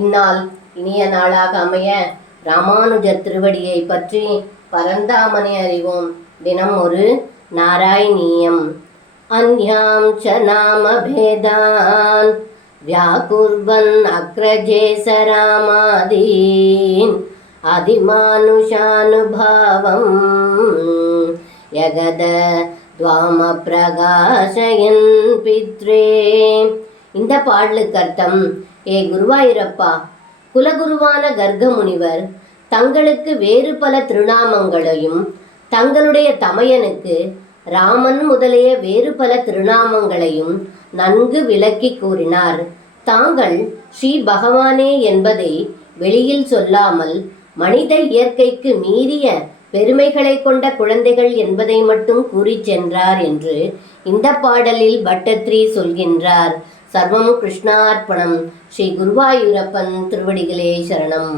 இந்நாள் இனிய நாளாக அமைய ராமானுஜர் திருவடியை பற்றி பரந்தாமனை அறிவோம். தினம் ஒரு நாராயணீயம். அன்யாம் ச நாம பேதான் வியாகுர்வன் அக்ரஜேச ராமாதீன் அதிமானுஷானுபாவம் யகத துவாம பிரகாசயன் பித்ரே. இந்த பாடலுக்கு அர்த்தம்: ஏ குருவாயூரப்பா, குலகுருவான கர்க முனிவர் தங்களுக்கு வேறு பல திருநாமங்களையும் தங்களுடைய தமையனுக்கு ராமன் முதலிய வேறு பல திருநாமங்களையும் நன்கு விளக்கி கூறினார். தாங்கள் ஸ்ரீ பகவானே என்பதை வெளியில் சொல்லாமல் மனித இயற்கைக்கு மீறிய பெருமைகளை கொண்ட குழந்தைகள் என்பதை மட்டும் கூறி சென்றார் என்று இந்த பாடலில் பட்டத்ரி சொல்கின்றார். சர்வம் கிருஷ்ணார்ப்பணம். ஸ்ரீ குருவாயூரப்பன் திருவடிகளே சரணம்.